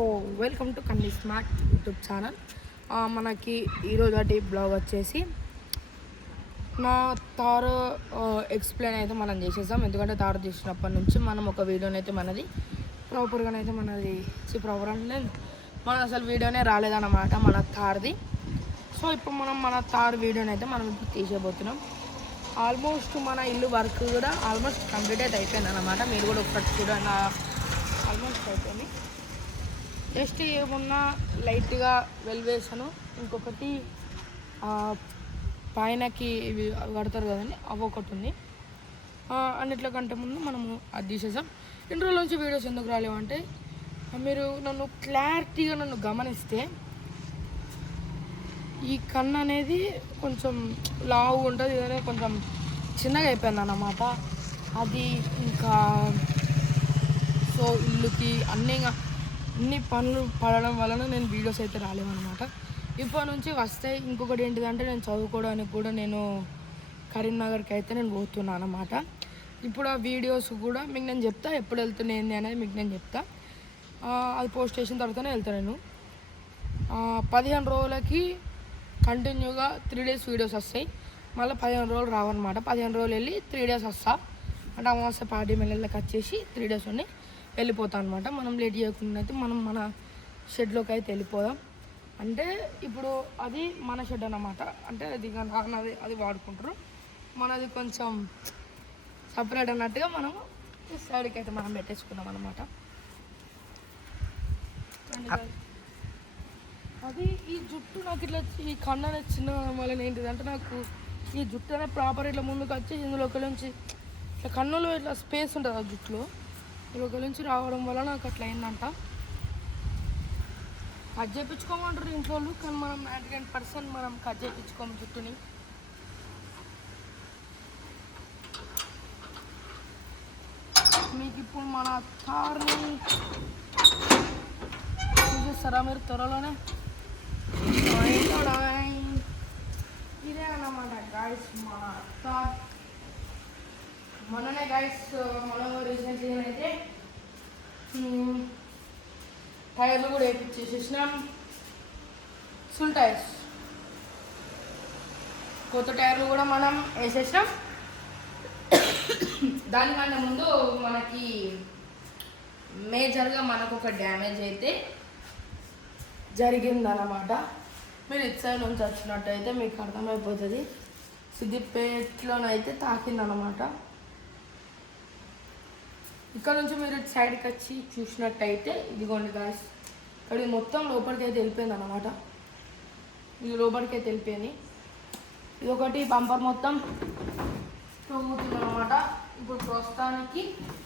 So welcome to Kanni smart YouTube channel. మనకి ఈరోజు blog వచ్చేసి నా తారు ఎక్స్ప్లెయిన్ అయితే మనం చేసేసాం. ఎందుకంటే తారు చేసినప్పటి నుంచి మనం ఒక వీడియోని అయితే మనది ప్రాపర్గానైతే ప్రాపర్ అంటే మన అసలు వీడియోనే రాలేదన్నమాట మన తారుది. సో ఇప్పుడు మన తారు వీడియోని అయితే మనం ఇప్పుడు తీసేయబోతున్నాం. ఆల్మోస్ట్ మన ఇల్లు వర్క్ కూడా ఆల్మోస్ట్ కంప్లీట్ అయితే అయిపోయింది అన్నమాట. మీరు కూడా ఒకటి చూడండి, ఆల్మోస్ట్ అయిపోయింది. జస్ట్ ఏమున్నా లైట్గా వెల్వేసాను, ఇంకొకటి పైనకి ఇవి కడతారు కదండి, అవి ఒకటి ఉంది. అన్నిట్లో కంటే ముందు మనము అది తీసేసాం. ఇన్ని రోజుల నుంచి వీడియోస్ ఎందుకు రాలేవంటే, మీరు నన్ను క్లారిటీగా గమనిస్తే ఈ కన్ను అనేది కొంచెం లావు ఉంటుంది, ఇదనే కొంచెం చిన్నగా అయిపోయింది అన్నమాట. అది ఇంకా సో ఇల్లుకి అన్ని పనులు పడడం వలన నేను వీడియోస్ అయితే రాలేవన్నమాట. ఇప్పటి నుంచి వస్తాయి. ఇంకొకటి ఏంటిదంటే, నేను చదువుకోవడానికి కూడా నేను కరీంనగర్కి అయితే నేను పోతున్నాను అన్నమాట. ఇప్పుడు ఆ వీడియోస్ కూడా మీకు నేను చెప్తా, ఎప్పుడు వెళ్తున్నా ఏంది అనేది మీకు నేను చెప్తా. అది పోస్ట్ చేసిన తర్వాతనే వెళ్తాను నేను. 15 రోజులకి కంటిన్యూగా 3 days వీడియోస్ వస్తాయి. మళ్ళీ 15 రోజులు రావన్నమాట. 15 రోజులు వెళ్ళి 3 days వస్తా అంటే అమావాస్య పార్టీ మెల్లకి వచ్చేసి 3 days ఉండి వెళ్ళిపోతాం అనమాట. మనం లేట్ చేయకుండా అయితే మనం మన షెడ్లోకి అయితే వెళ్ళిపోదాం. అంటే ఇప్పుడు అది మన షెడ్ అన్నమాట. అంటే అది నాన్నది, అది వాడుకుంటారు. మనది కొంచెం సపరేట్ అన్నట్టుగా మనము సైడ్కి అయితే మనం పెట్టేసుకున్నాం అన్నమాట. అది ఈ జుట్టు నాకు ఇట్లా ఈ కన్ను అనేది చిన్న వల్ల ఏంటిదంటే, నాకు ఈ జుట్టు అనేది ప్రాపర్ ఇట్లా ముందుకు వచ్చి ఇందులోకి నుంచి ఇట్లా కన్నులో ఇట్లా స్పేస్ ఉంటుంది ఆ జుట్టులో, ఇందులోకి నుంచి రావడం వల్ల నాకు అట్లా అయిందంట. కట్ చేయించుకోమంటారు ఇంట్లో వాళ్ళు, కానీ మనం 99% మనం కట్ చేయించుకోము జుట్టుని. మీకు ఇప్పుడు మన కార్ని చూపిస్తారా మీరు త్వరలోనే. ఇదే అన్నమాట గైస్ మన కార్. మొన్ననే గైస్ మనం రీసెంట్గా అయితే టైర్లు కూడా వేయించేసేసినాం. ఫుల్ టైర్స్, కొత్త టైర్లు కూడా మనం వేసేసినాం. దానికన్నా ముందు మనకి మేజర్గా మనకు ఒక డ్యామేజ్ అయితే జరిగిందన్నమాట. మీరు ఇటు సైడ్ నుంచి వచ్చినట్టయితే మీకు అర్థమైపోతుంది. సిద్దిపేటలోనైతే తాకిందన్నమాట. ఇక్కడ నుంచి మీరు ఇటు సైడ్కి వచ్చి చూసినట్టయితే ఇదిగోండి గాయస్, ఇక్కడ మొత్తం లోపలికి అయితే వెళ్ళిపోయింది అన్నమాట. ఇది లోపలికి అయితే వెళ్ళిపోయింది. ఇది ఒకటి బంపర్ మొత్తం తొంగుతుంది అనమాట. ఇప్పుడు ప్రస్తుతానికి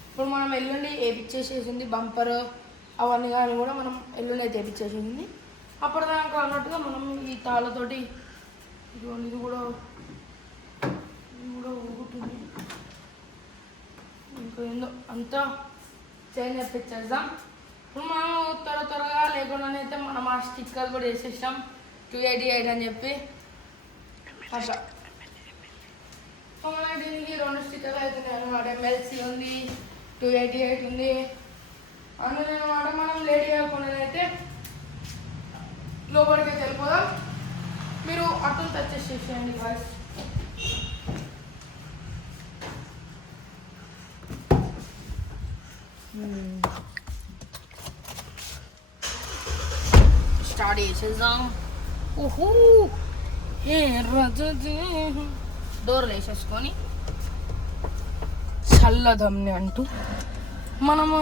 ఇప్పుడు మనం ఎల్లుండి వేయించేసేసింది బంపర్ అవన్నీ కానీ కూడా మనం ఎల్లుండి అయితే వేయించేసింది. అప్పటిదాకా అన్నట్టుగా మనం ఈ తాళ్ళతోటి ఇదిగోండి, ఇది కూడా ఊగుతుంది. ఇంకా ఏందో అంతా చేంజ్ చేపించేద్దాం. ఇప్పుడు మనం త్వరగా లేకుండానైతే మనం ఆ స్టిక్కర్ కూడా వేసేసాం 288 అని చెప్పి అట్లా. సో మనకి దీనికి 2 స్టిక్కర్లు అవుతున్నాయి అనమాట. MLC ఉంది, 288 ఉంది అందులో అనమాట. మనం లేట్ చేయకుండా అయితే లోపలికి వెళ్ళిపోదాం. మీరు అటు టచ్ చేసేయండి గాయ్స్. స్టార్ట్ చేసేద్దాం. ఓహో ఏ రజ డోర్లు వేసేసుకొని చల్లదమ్ని అంటూ మనము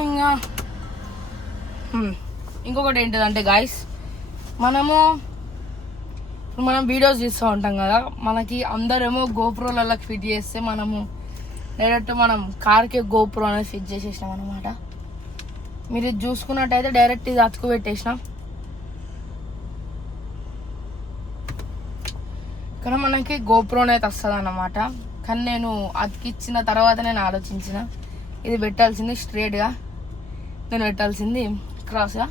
ఇంకొకటి ఏంటిదంటే గాయస్, మనం వీడియోస్ చూస్తూ ఉంటాం కదా, మనకి అందరేమో గోప్రోలలో ఫిట్ చేస్తే మనము డైరెక్ట్ మనం కార్కి గోప్రో అనేది ఫిట్ చేసేసినాం అనమాట. మీరు ఇది చూసుకున్నట్టయితే డైరెక్ట్ ఇది అతుకు పెట్టేసినాం. ఇక్కడ మనకి గోప్రోన్ అయితే వస్తుంది అన్నమాట. కానీ నేను అతికిచ్చిన తర్వాత నేను ఆలోచించిన, ఇది పెట్టాల్సింది స్ట్రేట్గా, నేను పెట్టాల్సింది క్రాస్గా.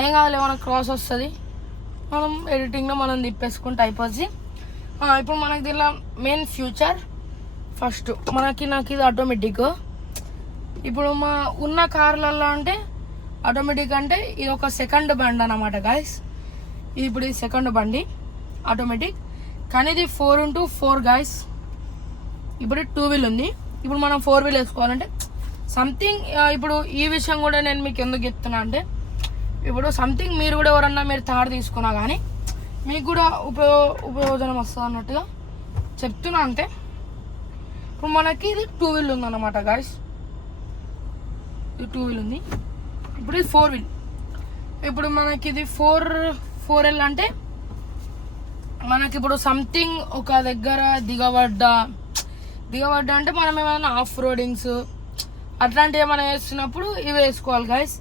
ఏం కావాలి, మనకు క్రాస్ వస్తుంది, మనం ఎడిటింగ్లో మనం తిప్పేసుకుంటే అయిపోద్ది. ఇప్పుడు మనకి దీనిలో మెయిన్ ఫ్యూచర్ ఫస్ట్ నాకు ఇది ఆటోమేటిక్. ఇప్పుడు మా ఉన్న కార్లలో అంటే ఆటోమేటిక్ అంటే ఇది ఒక సెకండ్ బండి అన్నమాట గాయస్. ఇప్పుడు ఇది సెకండ్ బండి ఆటోమేటిక్, కానీ ఇది 4x4 గాయస్. ఇప్పుడు 2 వీల్ ఉంది. ఇప్పుడు మనం 4 వీల్ వేసుకోవాలంటే సంథింగ్, ఇప్పుడు ఈ విషయం కూడా నేను మీకు ఎందుకు చెప్తున్నా అంటే, ఇప్పుడు సంథింగ్ మీరు కూడా ఎవరన్నా మీరు తాడు తీసుకున్నా కానీ మీకు కూడా ఉపయోజనం వస్తుంది అన్నట్టుగా చెప్తున్నా అంతే. ఇప్పుడు మనకి ఇది 2 వీల్ ఉందన్నమాట గాయస్. ఇది 2 వీల్ ఉంది. ఇప్పుడు ఇది 4 వీల్. ఇప్పుడు మనకి ఇది 4L అంటే మనకి ఇప్పుడు సంథింగ్ ఒక దగ్గర దిగబడ్డా అంటే మనం ఏమైనా ఆఫ్ రోడింగ్స్ అట్లాంటివి ఏమైనా వేస్తున్నప్పుడు ఇవి వేసుకోవాలి గాయస్.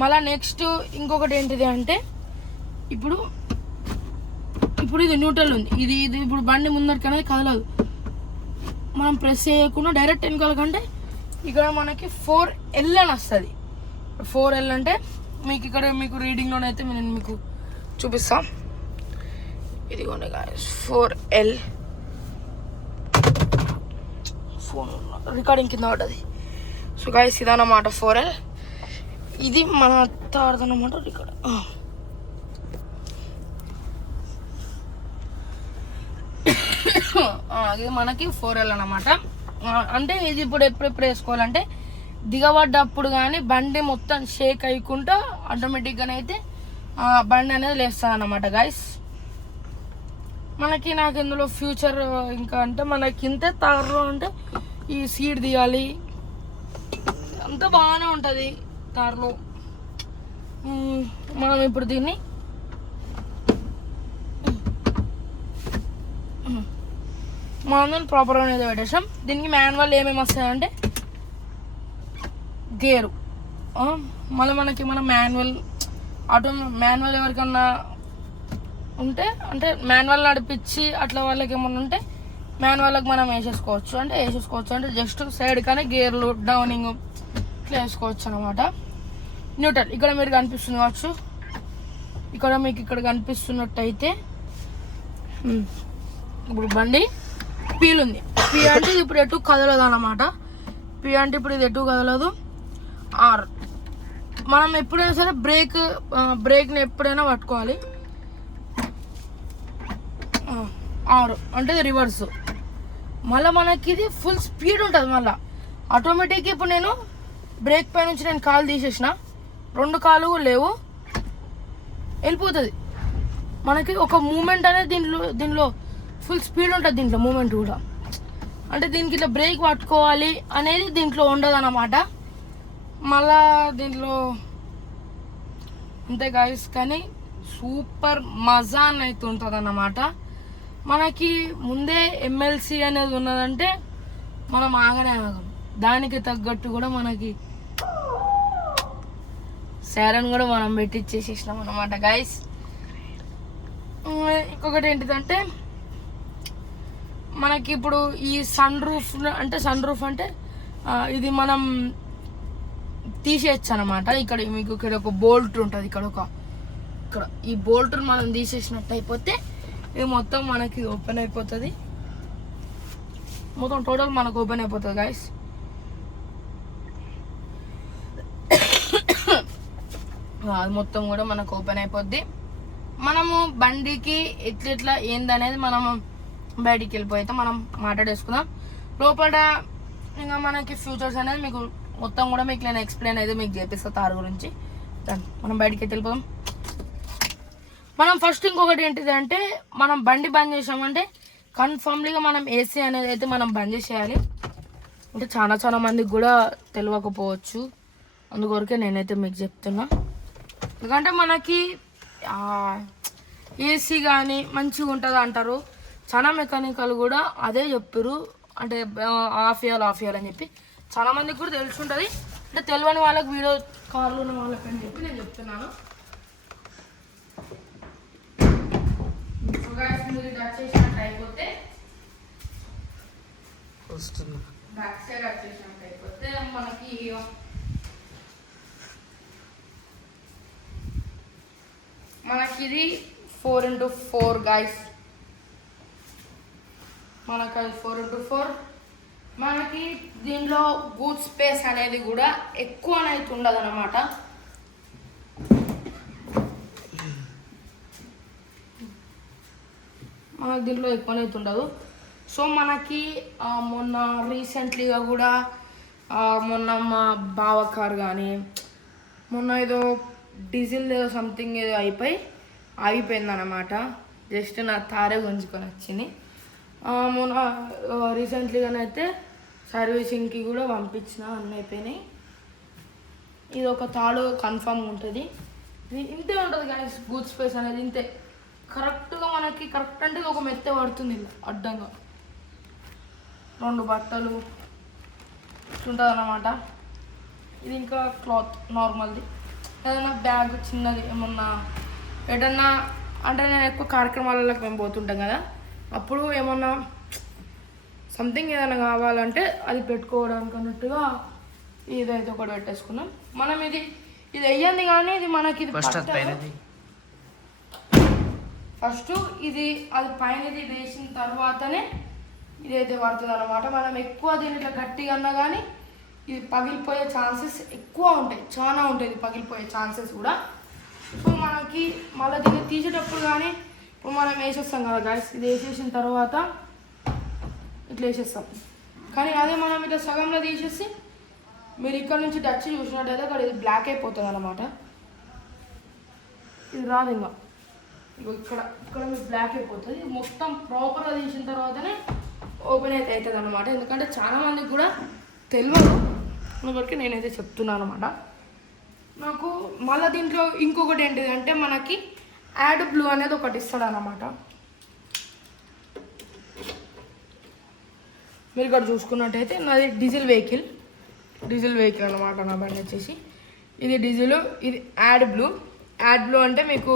మళ్ళీ నెక్స్ట్ ఇంకొకటి ఏంటిది అంటే, ఇప్పుడు ఇది న్యూట్రల్ ఉంది. ఇది ఇప్పుడు బండి ముందరికి అనేది కదలదు. మనం ప్రెస్ చేయకుండా డైరెక్ట్ వెనకాల కంటే ఇక్కడ మనకి 4L అని వస్తుంది. 4L అంటే మీకు ఇక్కడ మీకు రీడింగ్లోనైతే నేను మీకు చూపిస్తాను. ఇదిగోండి గాయస్ 4L. ఫోన్ రికార్డింగ్ కింద పడ్డది. సో గాయస్ ఇదన్నమాట 4L. ఇది మన అన్నమాట రికార్డ్. ఇది మనకి 4L అన్నమాట. అంటే ఇది ఇప్పుడు ఎప్పుడు వేసుకోవాలంటే దిగబడ్డప్పుడు కానీ బండి మొత్తం షేక్ అయ్యకుండా ఆటోమేటిక్గానైతే బండి అనేది లేస్తుంది అన్నమాట గాయస్. నాకు ఇందులో ఫ్యూచర్ ఇంకా అంటే మనకి ఇంతే తారులో అంటే ఈ సీట్ తీయాలి అంతా బాగానే ఉంటుంది తారులో. మనం ఇప్పుడు దీన్ని మనం ప్రాపర్గా అనేది పెట్టేసాం. దీనికి మాన్యువల్ ఏమేమి వస్తాయంటే గేరు, మళ్ళీ మనకి మన మాన్యువల్ ఎవరికన్నా ఉంటే అంటే మాన్యువల్ నడిపించి అట్లా వాళ్ళకి ఏమన్నా ఉంటే మాన్యువల్కి మనం వేసేసుకోవచ్చు అంటే జస్ట్ సైడ్ కానీ గేర్లు డౌనింగ్ ఇట్లా వేసుకోవచ్చు అనమాట. న్యూట్రల్ ఇక్కడ మీరు కనిపిస్తుంది కావచ్చు, ఇక్కడ మీకు ఇక్కడ కనిపిస్తున్నట్టయితే ఇప్పుడు బండి పీల్ ఉంది. పీ అంటే ఇది ఇప్పుడు ఎటు కదలదు అనమాట. పీ అంటే ఇప్పుడు ఇది ఎటు కదలదు. ఆర్ మనం ఎప్పుడైనా సరే బ్రేక్ని ఎప్పుడైనా పట్టుకోవాలి. 6 అంటే రివర్స్. మళ్ళీ మనకి ఇది ఫుల్ స్పీడ్ ఉంటుంది. మళ్ళీ ఆటోమేటిక్ ఇప్పుడు నేను బ్రేక్ పై నుంచి నేను కాలు తీసేసిన 2 కాలు లేవు, వెళ్ళిపోతుంది. మనకి ఒక మూమెంట్ అనేది దీనిలో ఫుల్ స్పీడ్ ఉంటుంది. దీంట్లో మూమెంట్ కూడా అంటే దీనికి ఇట్లా బ్రేక్ పట్టుకోవాలి అనేది దీంట్లో ఉండదు అన్నమాట. మళ్ళా దీంట్లో అంతే గాయస్, కానీ సూపర్ మజా అయితే ఉంటుంది అన్నమాట. మనకి ముందే MLC అనేది ఉన్నదంటే మనం ఆగనే ఆగం. దానికి తగ్గట్టు కూడా మనకి సైరన్ కూడా మనం పెట్టిచ్చేసేసినాం అన్నమాట గాయస్. ఇంకొకటి ఏంటిదంటే మనకి ఇప్పుడు ఈ సన్ రూఫ్ అంటే ఇది మనం తీసేయచ్చు అనమాట. ఇక్కడ మీకు ఇక్కడ ఒక బోల్ట్ ఉంటుంది. ఇక్కడ ఈ బోల్ట్ మనం తీసేసినట్టు అయిపోతే ఇది మొత్తం మనకి ఓపెన్ అయిపోతుంది. మొత్తం టోటల్ మనకు ఓపెన్ అయిపోతుంది గాయస్. అది మొత్తం కూడా మనకు ఓపెన్ అయిపోద్ది. మనము బండికి ఎట్లా ఏందనేది మనము బయటికి వెళ్ళిపోయితే మనం మాట్లాడేసుకుందాం. లోపల ఇంకా మనకి ఫ్యూచర్స్ అనేది మీకు మొత్తం కూడా మీకు నేను ఎక్స్ప్లెయిన్ అయితే మీకు చేపిస్తా తారు గురించి. మనం బయటికి వెళ్ళిపోదాం. మనం ఫస్ట్ ఇంకొకటి ఏంటిది అంటే మనం బండి బంద్ చేసామంటే కన్ఫర్మ్లీగా మనం AC అనేది అయితే మనం బంద్ చేసేయాలి. అంటే చాలా మందికి కూడా తెలియకపోవచ్చు, అందుకొరకే నేనైతే మీకు చెప్తున్నా. ఎందుకంటే మనకి AC కానీ మంచిగా ఉంటుంది అంటారు. చాలా మెకానికల్ కూడా అదే చెప్పారు, అంటే ఆఫ్ చేయాలి అని చెప్పి. చాలా మందికి కూడా తెలిసి ఉంటుంది. అంటే తెలియని వాళ్ళకి వీడియో కార్లు ఉన్న వాళ్ళకి అని చెప్పి నేను చెప్తున్నాను. టచ్ చేసినట్టు అయిపోతే బ్యాక్ సైడ్ టచ్ చేసినట్టు అయిపోతే మనకి ఇది 4x4 గాయస్. మనకు అది 4x4. మనకి దీనిలో బూట్ స్పేస్ అనేది కూడా ఎక్కువ అనేది ఉండదు అనమాట. దీంట్లో ఎక్కువనైతే ఉండదు. సో మనకి మొన్న రీసెంట్లీగా కూడా మొన్న మా బావ కార్ కానీ మొన్న ఏదో డీజిల్ ఏదో సంథింగ్ ఏదో అయిపోయింది అన్నమాట. జస్ట్ నా తారే గుంజుకొని వచ్చింది. మొన్న రీసెంట్లీగానైతే సర్వీసింగ్కి కూడా పంపించిన, అన్నీ అయిపోయినాయి. ఇది ఒక తాడు కన్ఫామ్ ఉంటుంది. ఇది ఇంతే ఉంటుంది కానీ బూట్ స్పేస్ అనేది ఇంతే కరెక్ట్గా మనకి కరెక్ట్ అంటే ఒక మెత్త పడుతుంది ఇలా అడ్డంగా 2 బట్టలు ఉంటుంది అన్నమాట. ఇది ఇంకా క్లాత్ నార్మల్ది. ఏదైనా బ్యాగ్ చిన్నది ఏమన్నా ఏదన్నా అంటే నేను ఎక్కువ కార్యక్రమాలకు మేము పోతుంటాం కదా, అప్పుడు ఏమన్నా సంథింగ్ ఏదైనా కావాలంటే అది పెట్టుకోవడానికి అన్నట్టుగా ఇదైతే ఒకటి పెట్టేసుకున్నాం మనం. ఇది వెయ్యంది కానీ ఇది మనకి ఇది ఫస్ట్ ఇది అది పైన ఇది వేసిన తర్వాతనే ఇదైతే పడుతుంది అన్నమాట. మనం ఎక్కువ దీని ఇట్లా గట్టిగా అన్నా కానీ ఇది పగిలిపోయే ఛాన్సెస్ ఎక్కువ ఉంటాయి, చాలా ఉంటాయి పగిలిపోయే ఛాన్సెస్ కూడా. సో మనకి మళ్ళీ దీన్ని తీసేటప్పుడు కానీ ఇప్పుడు మనం వేసేస్తాం కదా గాయస్, ఇది వేసేసిన తర్వాత ఇట్లా వేసేస్తాం. కానీ అదే మనం ఇట్లా సగంలో తీసేసి మీరు ఇక్కడ నుంచి టచ్ చూసినట్టయితే అక్కడ ఇది బ్లాక్ అయిపోతుంది అన్నమాట. ఇది రాదు ఇంకా ఇక్కడ మీరు బ్లాక్ అయిపోతుంది. మొత్తం ప్రాపర్గా తీసిన తర్వాతనే ఓపెన్ అయితే అవుతుంది అన్నమాట. ఎందుకంటే చాలామందికి కూడా తెలియదు కాబట్టి నేనైతే చెప్తున్నాను అనమాట. నాకు మళ్ళీ దీంట్లో ఇంకొకటి ఏంటిది అంటే మనకి యాడ్ బ్లూ అనేది ఒకటి ఇస్తాడు అన్నమాట. మీరు ఇక్కడ చూసుకున్నట్టయితే నాది డీజిల్ వెహికల్ అనమాట. నా బండి వచ్చేసి ఇది డీజిల్, ఇది యాడ్ బ్లూ అంటే మీకు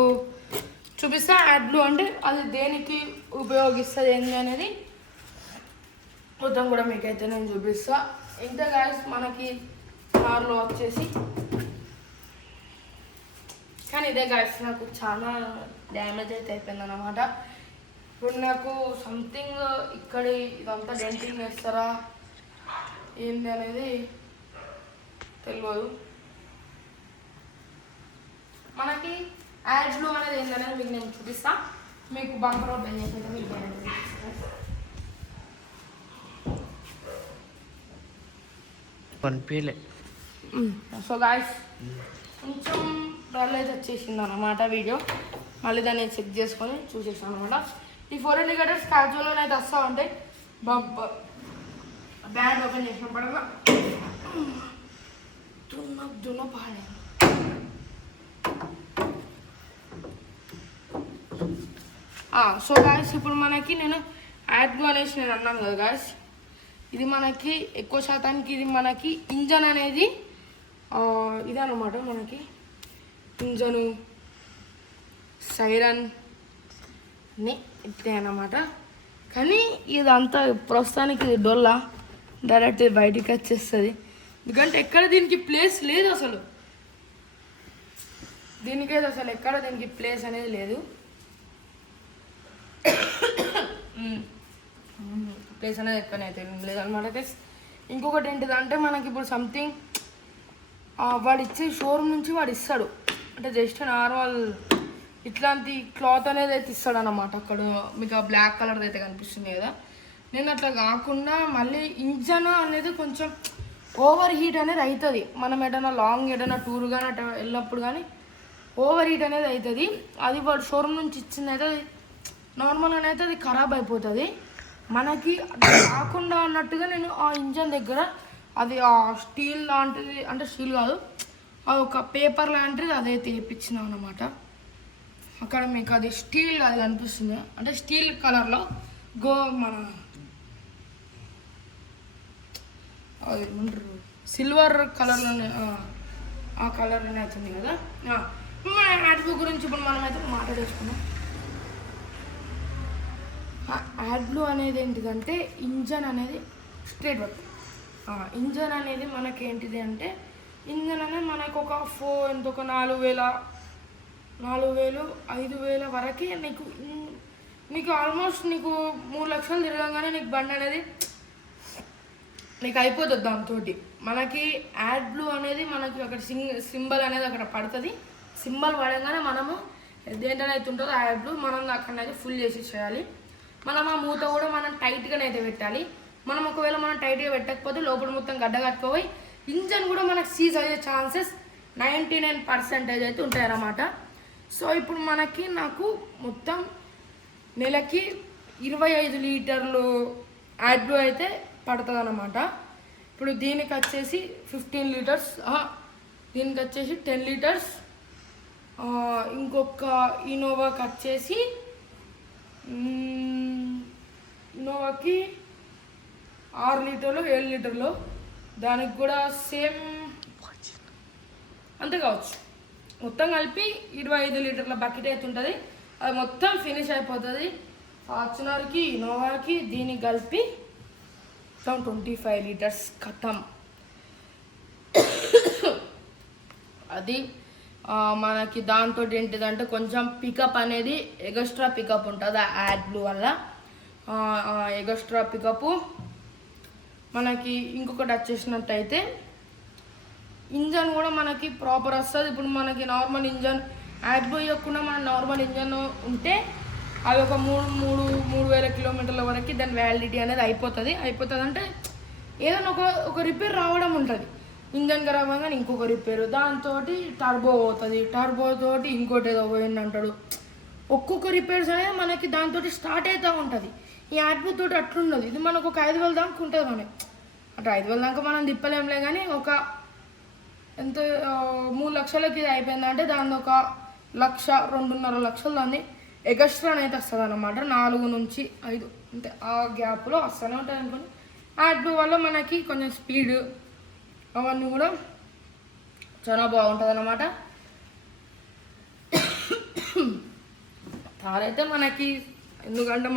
చూపిస్తా. యాడ్ బ్లూ అంటే అది దేనికి ఉపయోగిస్తుంది ఏంటి అనేది మొత్తం కూడా మీకైతే నేను చూపిస్తా. ఇంత గాయస్ మనకి కార్లో వచ్చేసి కానీ ఇదే గాయస్ నాకు చాలా డ్యామేజ్ అయితే అయిపోయింది అన్నమాట. ఇప్పుడు నాకు సంథింగ్ ఇక్కడ ఇదంతా డెంటింగ్ వేస్తారా ఏంటి అనేది తెలియదు. మనకి యాడ్ బ్లూ అనేది ఏంటనేది మీకు నేను చూపిస్తా. మీకు బంపర్ ఓపెన్ చేసి మీకు సో గాయస్ కొంచెం డల్ అయితే వచ్చేసింది అన్నమాట వీడియో. మళ్ళీ దాన్ని చెక్ చేసుకొని చూసేసాను అనమాట. ఈ 4 ఇండికేటర్స్ క్యాజువల్లోనే అయితే వస్తూ ఉంటాయి. బంపర్ బ్యాండ్ ఓపెన్ చేసినప్పుడు దున్న పాడే. సో గాయస్ ఇప్పుడు మనకి నేను యాడ్ బ్లూ అనేసి నేను అన్నాను కదా గాయస్, ఇది మనకి ఎక్కువ శాతానికి ఇది మనకి ఇంజన్ అనేది ఇదన్నమాట. మనకి ఇంజను సైరన్ ని ఇట్లే అన్నమాట. కానీ ఇదంతా ప్రస్తుతానికి ఇది డొల్లా డైరెక్ట్ బయటికి వచ్చేస్తుంది. ఎందుకంటే ఎక్కడ దీనికి ప్లేస్ లేదు, అసలు దీనికైతే అసలు ఎక్కడ దీనికి ప్లేస్ అనేది లేదు. ప్లేస్ అనేది ఎక్కువనైతే లేదనమాట. ఇంకొకటి ఏంటిదంటే మనకి ఇప్పుడు సంథింగ్ వాడు ఇచ్చే షోరూమ్ నుంచి వాడు ఇస్తాడు అంటే జస్ట్ నార్మల్ ఇట్లాంటి క్లాత్ అనేది అయితే ఇస్తాడు అన్నమాట. అక్కడ మీకు ఆ బ్లాక్ కలర్ అయితే కనిపిస్తుంది కదా, నేను అట్లా కాకుండా మళ్ళీ ఇంజన్ అనేది కొంచెం ఓవర్ హీట్ అనేది అవుతుంది. మనం ఏదైనా లాంగ్ ఏదైనా టూర్ కానీ అట్లా వెళ్ళినప్పుడు కానీ ఓవర్ హీట్ అనేది అవుతుంది. అది వాడు షోరూమ్ నుంచి ఇచ్చింది అయితే నార్మల్గానే అయితే అది ఖరాబ్ అయిపోతుంది. మనకి కాకుండా అన్నట్టుగా నేను ఆ ఇంజన్ దగ్గర అది ఆ స్టీల్ లాంటిది, అంటే స్టీల్ కాదు అది ఒక పేపర్ లాంటిది అదైతే వేయించినాం అన్నమాట. అక్కడ మీకు అది స్టీల్ అది కనిపిస్తుంది, అంటే స్టీల్ కలర్లో మన అది ఏమంటారు సిల్వర్ కలర్లోనే ఆ కలర్లోనే అవుతుంది కదా. మన యాడ్ బ్లూ గురించి ఇప్పుడు మనమైతే మాట్లాడేసుకున్నాం. యాడ్ బ్లూ అనేది ఏంటిదంటే ఇంజన్ అనేది స్ట్రేట్ వర్క్. ఇంజన్ అనేది మనకి ఏంటిది అంటే ఇంజన్ అనేది మనకు ఒక 4,000 5,000 వరకు నీకు ఆల్మోస్ట్ నీకు 3 లక్షలు తిరగగానే నీకు బండి అనేది నీకు అయిపోతుంది. దాంతో మనకి యాడ్ బ్లూ అనేది మనకి అక్కడ సింబల్ అనేది అక్కడ పడుతుంది. సింబల్ పడగానే మనము దేంటనైతే ఉంటుందో యాడ్ బ్లూ మనం అక్కడనైతే ఫుల్ చేసి చేయాలి. మనం ఆ మూత కూడా మనం టైట్గానే అయితే పెట్టాలి. మనం ఒకవేళ మనం టైట్గా పెట్టకపోతే లోపల మొత్తం గడ్డ కట్టుకోపోయి ఇంజన్ కూడా మనకు సీజ్ అయ్యే ఛాన్సెస్ 99% అయితే ఉంటాయన్నమాట. సో ఇప్పుడు నాకు మొత్తం నెలకి 25 లీటర్లు యాడ్బ్లూ అయితే పడుతుంది అన్నమాట. ఇప్పుడు దీనికి వచ్చేసి 15 లీటర్స్, దీనికి వచ్చేసి 10 లీటర్స్, ఇంకొక ఇన్నోవాకి వచ్చేసి ఇన్నోవాకి 6 లీటర్లు 7 లీటర్లు, దానికి కూడా సేమ్ అంతే కావచ్చు. మొత్తం కలిపి 25 లీటర్ల బకెట్ అయితే ఉంటుంది. అది మొత్తం ఫినిష్ అయిపోతుంది. ఫార్చునర్కి ఇన్నోవాకి దీనికి కలిపి మొత్తం 25 లీటర్స్ ఖతం. అది మనకి దాంతో ఏంటిదంటే కొంచెం పికప్ అనేది ఎగస్ట్రా పికప్ ఉంటుంది ఆ యాడ్బ్లూ వల్ల. ఎగస్ట్రా పికప్ మనకి ఇంకొకటి వచ్చేసినట్టయితే ఇంజన్ కూడా మనకి ప్రాపర్ వస్తుంది. ఇప్పుడు మనకి నార్మల్ ఇంజన్ యాడ్బ్లూ ఇవ్వకుండా మన నార్మల్ ఇంజన్ ఉంటే అవి ఒక 3,000 కిలోమీటర్ల వరకు దాని వ్యాలిడిటీ అనేది అయిపోతుంది అంటే ఏదైనా ఒక రిపేర్ రావడం ఉంటుంది. ఇంజన్ ఖరాబ్ అవ్వగానే ఇంకొక రిపేరు, దాంతో టర్బో పోతుంది, టర్బోతోటి ఇంకోటి ఏదో పోయింది అంటాడు. ఒక్కొక్క రిపేర్స్ అనేది మనకి దాంతో స్టార్ట్ అవుతూ ఉంటుంది. ఈ యాడ్బ్లూ తోటి అట్లుండదు. ఇది మనకు ఒక 5,000 దాకా ఉంటుంది. మనకి అంటే 5,000 దాకా మనం తిప్పలేంలే, కానీ ఒక ఎంత 3 లక్షలకి ఇది అయిపోయిందంటే దాన్ని ఒక 1,00,000 2.5 లక్షలు దాన్ని ఎగస్ట్రా అయితే వస్తుంది అన్నమాట. 4 నుంచి 5 అంటే ఆ గ్యాప్లో వస్తూనే ఉంటుంది అనుకోండి. యాడ్బ్లూ వల్ల మనకి కొంచెం స్పీడ్ అవన్నీ కూడా చాలా బాగుంటుంది అన్నమాట. తార్ అయితే మనకి ఎందుకంటే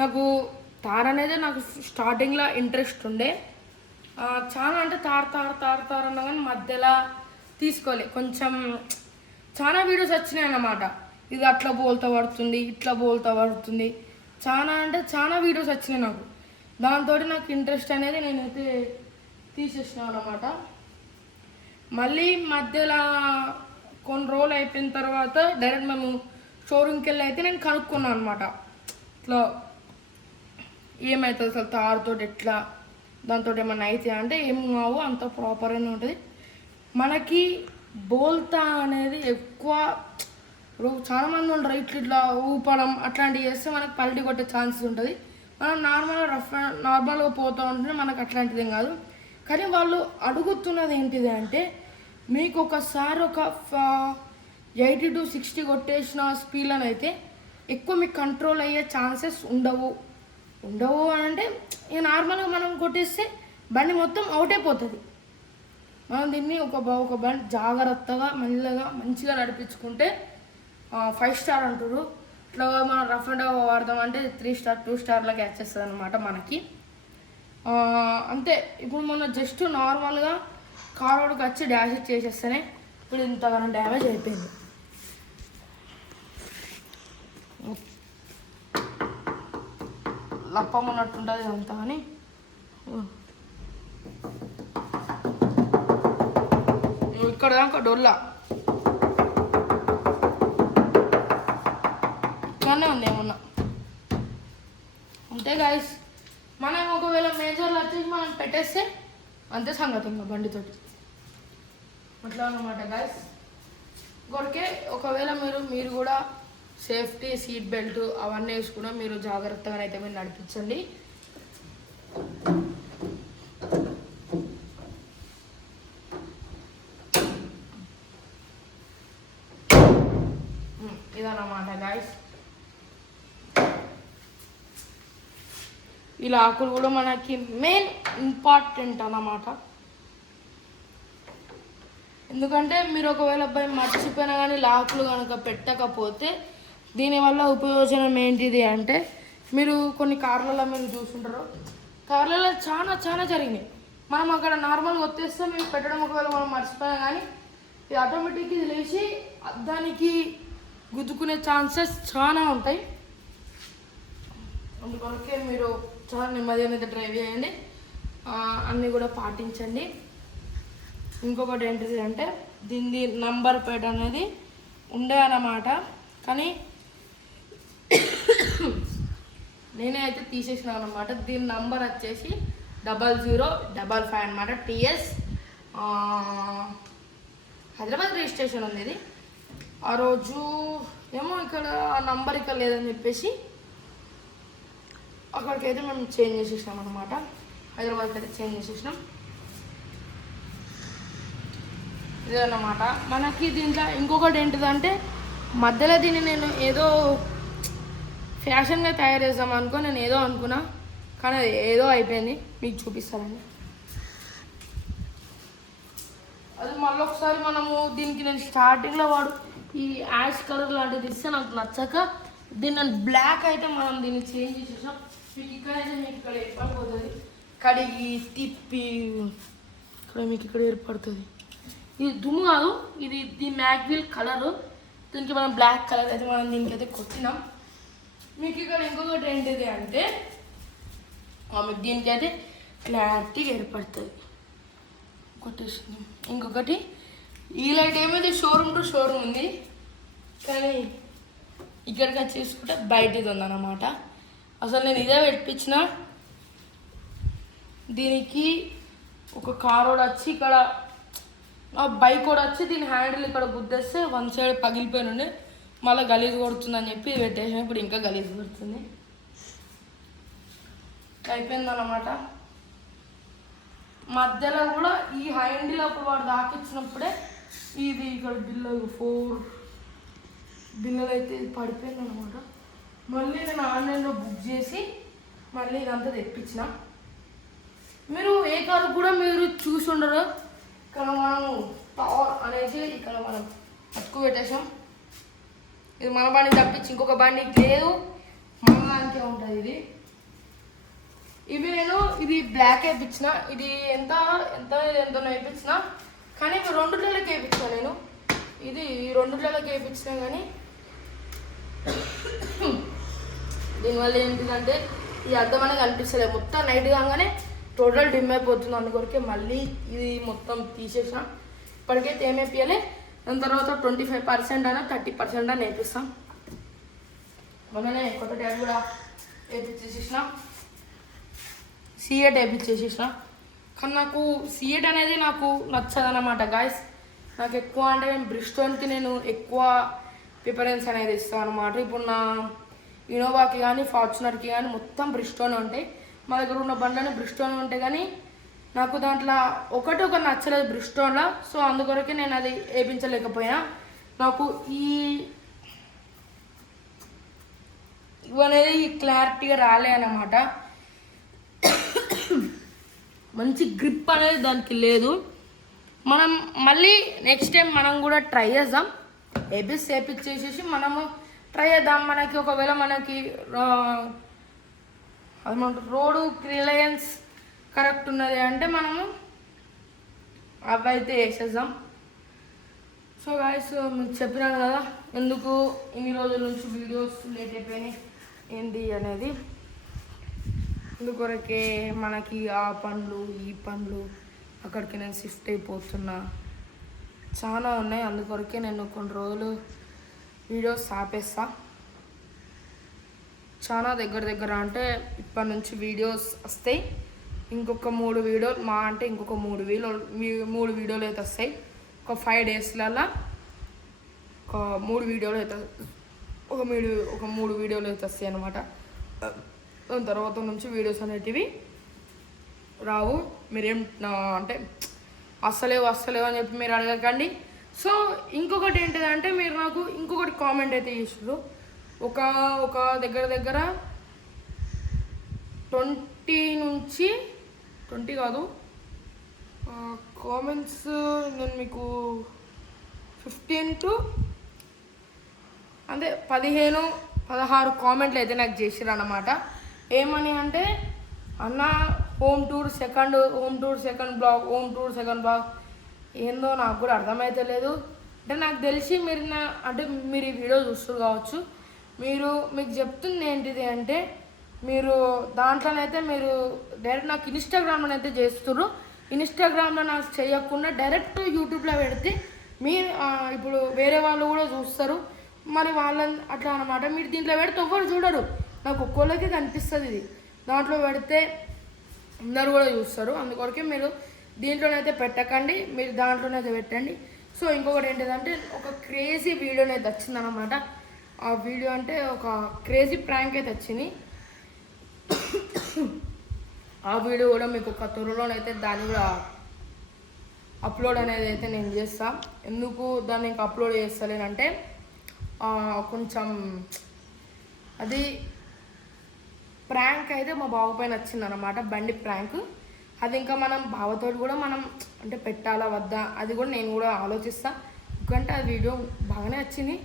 నాకు తార్ అనేది నాకు స్టార్టింగ్లో ఇంట్రెస్ట్ ఉండే, చాలా అంటే తార్ అన్నా కానీ మధ్యలో తీసుకోలే. కొంచెం చాలా వీడియోస్ వచ్చినాయి అన్నమాట. ఇది అట్లా బోల్తా పడుతుంది, ఇట్లా బోల్తా పడుతుంది, చాలా అంటే చాలా వీడియోస్ వచ్చినాయి నాకు. దాంతో నాకు ఇంట్రెస్ట్ అనేది నేనైతే తీసేసినాను అన్నమాట. మళ్ళీ మధ్యలో కొన్ని రోజులు అయిపోయిన తర్వాత డైరెక్ట్ మేము షోరూమ్కి వెళ్ళి అయితే నేను కనుక్కున్నాను అనమాట. ఇట్లా ఏమవుతుంది అసలు తారుతో, ఎట్లా దాంతో ఏమన్నా అయితే అంటే ఏం కావు, అంత ప్రాపర్గానే ఉంటుంది. మనకి బోల్తా అనేది ఎక్కువ చాలా మంది ఉంటారు ఇట్లా ఊపడం అట్లాంటివి చేస్తే మనకు పల్టీ కొట్టే ఛాన్సెస్ ఉంటుంది. మనం నార్మల్గా పోతూ ఉంటే మనకు అట్లాంటిది ఏం కాదు. కానీ వాళ్ళు అడుగుతున్నది ఏంటిది అంటే మీకు ఒకసారి ఒక 80 to 60 కొట్టేసిన స్పీడ్లను అయితే ఎక్కువ మీకు కంట్రోల్ అయ్యే ఛాన్సెస్ ఉండవు అని అంటే ఇక నార్మల్గా మనం కొట్టేస్తే బండి మొత్తం అవుట్ అయిపోతుంది. మనం దీన్ని ఒక బండి జాగ్రత్తగా మెల్లగా మంచిగా నడిపించుకుంటే 5 స్టార్ అంటారు. ఇట్లా మనం రఫ్ అండ్ వాడదామంటే 3 స్టార్ 2 స్టార్లకి వచ్చేస్తుంది అనమాట మనకి. అంతే. ఇప్పుడు మొన్న జస్ట్ నార్మల్గా కార్ రోడ్కి వచ్చి డ్యాష్ చేసేస్తేనే ఇప్పుడు ఇంతగానో డ్యామేజ్ అయిపోయింది. లప్పం ఉన్నట్టుంటుంది అంతా. కానీ ఇక్కడ దాకా డొల్లా ఇట్లానే ఉంది ఏమన్నా అంతే గాయస్. మనం ఒకవేళ మేజర్లు వచ్చేసి మనం పెట్టేస్తే అంతే సంగతి ఇంకా బండితోటి అట్లా అన్నమాట గాయస్. ఇంకొకటికే ఒకవేళ మీరు కూడా సేఫ్టీ సీట్ బెల్ట్ అవన్నీ వేసుకున్నా మీరు జాగ్రత్తగా అయితే మీరు నడిపించండి. ఇదన్నమాట గాయస్. ఈ లాకులు కూడా మనకి మెయిన్ ఇంపార్టెంట్ అన్నమాట. ఎందుకంటే మీరు ఒకవేళ అబ్బాయి మర్చిపోయినా కానీ లాకులు కనుక పెట్టకపోతే దీనివల్ల ఉపయోజనం ఏంటిది అంటే మీరు కొన్ని కార్లలో మీరు చూసుకుంటారు, కార్లలో చాలా జరిగినాయి. మనం అక్కడ నార్మల్గా వచ్చేస్తే మేము పెట్టడం ఒకవేళ మనం మర్చిపోయినా కానీ ఇది ఆటోమేటిక్గా ఇది లేచి దానికి గుద్దుకునే ఛాన్సెస్ చాలా ఉంటాయి. అందుకొరకే మీరు చాలా నెమ్మదిగా అయితే డ్రైవ్ చేయండి, అన్నీ కూడా పాటించండి. ఇంకొకటి ఏంటిది అంటే దీని నంబర్ ప్లేట్ అనేది ఉండే అన్నమాట. కానీ నేనే అయితే తీసేసినాను అనమాట. దీని నంబర్ వచ్చేసి 0055 అనమాట. టీఎస్ హైదరాబాద్ రిజిస్ట్రేషన్ ఉంది ఇది. ఆ రోజు ఏమో ఇక్కడ ఆ నంబర్ ఇక్కడ లేదని చెప్పేసి అక్కడికైతే మేము చేంజ్ చేసేసినాం అనమాట. హైదరాబాద్కి అయితే చేంజ్ చేసేసినాం. ఇదన్నమాట. మనకి దీంట్లో ఇంకొకటి ఏంటిదంటే మధ్యలో దీన్ని నేను ఏదో ఫ్యాషన్గా తయారు చేద్దాం అనుకో నేను ఏదో అనుకున్నా, కానీ అది ఏదో అయిపోయింది. మీకు చూపిస్తానండి. అది మళ్ళీ ఒకసారి మనము దీనికి నేను స్టార్టింగ్లో ఈ యాష్ కలర్ లాంటిది ఇస్తే నాకు నచ్చక దీన్ని బ్లాక్ అయితే మనం దీన్ని చేంజ్ చేసేసాం. మీకు ఇక్కడైతే మీకు ఇక్కడ ఏర్పడిపోతుంది, కడిగి తిప్పి ఇక్కడ మీకు ఇక్కడ ఏర్పడుతుంది. ఇది దుమ్ము కాదు, ఇది మ్యాగ్విల్ కలరు. దీనికి మనం బ్లాక్ కలర్ అయితే మనం దీనికైతే కొట్టినాం. మీకు ఇక్కడ ఇంకొకటి ఏంటిది అంటే మీకు దీనికైతే క్లారిటీగా ఏర్పడుతుంది కొట్టేసింది. ఇంకొకటి ఈ లైట్ ఏమైతే షోరూమ్ టు షోరూమ్ ఉంది, కానీ ఇక్కడికి వచ్చి చూసుకుంటే బయటది ఉందన్నమాట. అసలు నేను ఇదే పెట్టించిన. దీనికి ఒక కార్ కూడా వచ్చి ఇక్కడ బైక్ కూడా వచ్చి దీని హ్యాండిల్ ఇక్కడ గుద్దేస్తే వన్ సైడ్ పగిలిపోయినండి. మళ్ళీ గలీజ్ కొడుతుందని చెప్పి పెట్టేసాం. ఇప్పుడు ఇంకా గలీజ్ కొడుతుంది. అయిపోయిందన్నమాట. మధ్యలో కూడా ఈ హ్యాండిల్ అప్పుడు వాడు దాకిచ్చినప్పుడే ఇది ఇక్కడ బిల్లలు 4 బిల్లలు అయితే పడిపోయిందన్నమాట. మళ్ళీ నేను ఆన్లైన్లో బుక్ చేసి మళ్ళీ ఇదంతా తెప్పించిన. మీరు ఏ కారు కూడా మీరు చూసి ఉండరు. ఇక్కడ మనం పవర్ అనేది ఇక్కడ మనం అతుకు పెట్టేసాం. ఇది మన బండి తప్పించి ఇంకొక బండికి లేదు, మన దానికే ఉంటుంది ఇది. ఇది బ్లాక్ వేయించిన. ఇది ఎంత వేయించిన, కానీ ఇప్పుడు 2 నెలలకి వేయించిన నేను. ఇది 2 నెలలకి వేయించిన, కానీ దీనివల్ల ఏంటిదంటే ఈ అద్దం అనేది కనిపిస్తలేదు. మొత్తం నైట్ కాగానే టోటల్ డిమ్ అయిపోతుంది. అందుకొరకే మళ్ళీ ఇది మొత్తం తీసేసిన. ఇప్పటికైతే ఏమేపియాలి, దాని తర్వాత 25% అయినా 30% అయినా వేపిస్తాం. మొన్ననే కొత్త ట్యాబ్ కూడా వేపించేసేసిన, C8 వేపించేసేసిన. కానీ నాకు C8 అనేది నాకు నచ్చదన్నమాట గాయస్. నాకు ఎక్కువ అంటే బ్రిస్టోన్కి నేను ఎక్కువ ప్రిఫరెన్స్ అనేది ఇస్తాను అనమాట. ఇప్పుడు నా ఇనోవాకి కానీ ఫార్చునర్కి కానీ మొత్తం బ్రిస్టోన్ ఉంటాయి. మా దగ్గర ఉన్న బండ్లని బ్రిస్టోన్ ఉంటాయి, కానీ నాకు దాంట్లో ఒకటి నచ్చలేదు బ్రిస్టోన్లో. సో అందుకొరకే నేను అది వేయించలేకపోయినా. నాకు ఇవనేది క్లారిటీగా రాలే అన్నమాట. మంచి గ్రిప్ అనేది దానికి లేదు. మనం మళ్ళీ నెక్స్ట్ టైం మనం కూడా ట్రై చేద్దాం. ఏబిఎస్ వేపించేసేసి మనము ట్రై చేద్దాం. మనకి ఒకవేళ మనకి అదేమంటారు రోడ్డు క్లియరెన్స్ కరెక్ట్ ఉన్నది అంటే మనము అవి అయితే వేసేద్దాం. సో గాయస్ మీకు చెప్పినాను కదా ఎందుకు ఇన్ని రోజుల నుంచి వీడియోస్ లేట్ అయిపోయినాయి ఏంటి అనేది. అందుకొరకే మనకి ఆ పనులు ఈ పనులు అక్కడికి నేను షిఫ్ట్ అయిపోతున్నా, చాలా ఉన్నాయి. అందుకొరకే నేను కొన్ని రోజులు వీడియోస్ ఆపేస్తా. చాలా దగ్గర అంటే ఇప్పటి నుంచి వీడియోస్ వస్తాయి. ఇంకొక 3 వీడియోలు అంటే ఇంకొక 3 వీడియోలు అయితే వస్తాయి. ఒక 5 డేస్లలో ఒక 3 వీడియోలు అయితే ఒక 3 వీడియోలు అయితే వస్తాయి అన్నమాట. దాని తర్వాత నుంచి వీడియోస్ అనేటివి రావు. మీరేం అంటే వస్తలేవు అని చెప్పి మీరు అడగకండి. సో ఇంకొకటి ఏంటిదంటే మీరు నాకు ఇంకొకటి కామెంట్ అయితే చేసారు. ఒక దగ్గర 20 నుంచి 20 కాదు కామెంట్స్ నేను మీకు 15 to 16 కామెంట్లు అయితే నాకు చేసారు అన్నమాట. ఏమని అంటే అన్న హోమ్ టూర్ సెకండ్ బ్లాగ్ ఏందో నాకు కూడా అర్థమైతే లేదు. అంటే నాకు తెలిసి మీరు ఈ వీడియో చూస్తారు కావచ్చు. మీకు చెప్తుంది ఏంటిది అంటే మీరు దాంట్లోనైతే మీరు డైరెక్ట్ నాకు ఇన్స్టాగ్రామ్లో అయితే చేస్తున్నారు. ఇన్స్టాగ్రామ్లో నాకు చేయకుండా డైరెక్ట్ యూట్యూబ్లో పెడితే మీరు ఇప్పుడు వేరే వాళ్ళు కూడా చూస్తారు. మరి వాళ్ళని అట్లా అనమాట. మీరు దీంట్లో పెడితే ఎవ్వరు చూడరు. నాకు ఒక్కోళ్ళకే కనిపిస్తుంది ఇది. దాంట్లో పెడితే అందరు కూడా చూస్తారు. అందుకొరకే మీరు దీంట్లోనైతే పెట్టకండి, మీరు దాంట్లోనైతే పెట్టండి. సో ఇంకొకటి ఏంటిదంటే ఒక క్రేజీ వీడియోనైతే వచ్చిందనమాట. ఆ వీడియో అంటే ఒక క్రేజీ ప్రాంక్ అయితే వచ్చింది. ఆ వీడియో కూడా మీకు ఒక త్వరలోనైతే దాన్ని కూడా అప్లోడ్ అనేది అయితే నేను చేస్తాను. ఎందుకు దాన్ని ఇంకా అప్లోడ్ చేస్తలేనంటే కొంచెం అది ప్రాంక్ అయితే మా బావ పైన వచ్చిందనమాట, బండి ప్రాంక్. అది ఇంకా మనం బావతో కూడా మనం అంటే పెట్టాలా వద్దా అది కూడా నేను కూడా ఆలోచిస్తాను. ఎందుకంటే ఆ వీడియో బాగానే వచ్చింది,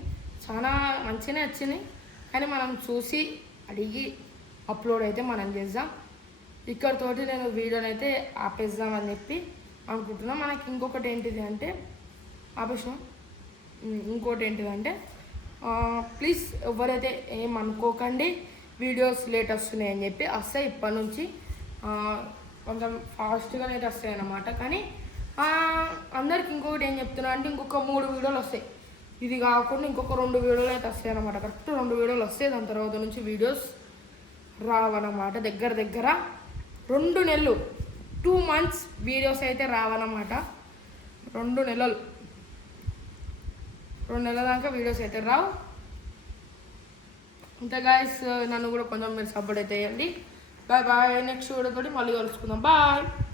చాలా మంచిగానే వచ్చింది. కానీ మనం చూసి అడిగి అప్లోడ్ అయితే మనం చేద్దాం. ఇక్కడతోటి నేను వీడియోని అయితే ఆపేద్దామని చెప్పి అనుకుంటున్నాను. మనకి ఇంకొకటి ఏంటిది అంటే ఆపేసాం. ఇంకోటి ఏంటిదంటే ప్లీజ్ ఎవరైతే ఏమనుకోకండి, వీడియోస్ లేట్ వస్తున్నాయి అని చెప్పి వస్తాయి. ఇప్పటి నుంచి కొంచెం ఫాస్ట్గానే అయితే వస్తాయి అన్నమాట. కానీ అందరికి ఇంకొకటి ఏం చెప్తున్నా అంటే ఇంకొక 3 వీడియోలు వస్తాయి. ఇది కాకుండా ఇంకొక 2 వీడియోలు అయితే వస్తాయి అన్నమాట. కరెక్ట్ 2 వీడియోలు వస్తాయి. దాని తర్వాత నుంచి వీడియోస్ రావన్నమాట. దగ్గర 2 నెలలు 2 months వీడియోస్ అయితే రావన్నమాట. 2 నెలలు 2 నెలల దాకా వీడియోస్ అయితే రావు. అంతే గాయస్, నన్ను కూడా కొంచెం మీరు సపోర్ట్ అయితే చేయండి. Bye bye. నెక్స్ట్ వీడియోతో మళ్ళీ కలుసుకుందాం. బాయ్.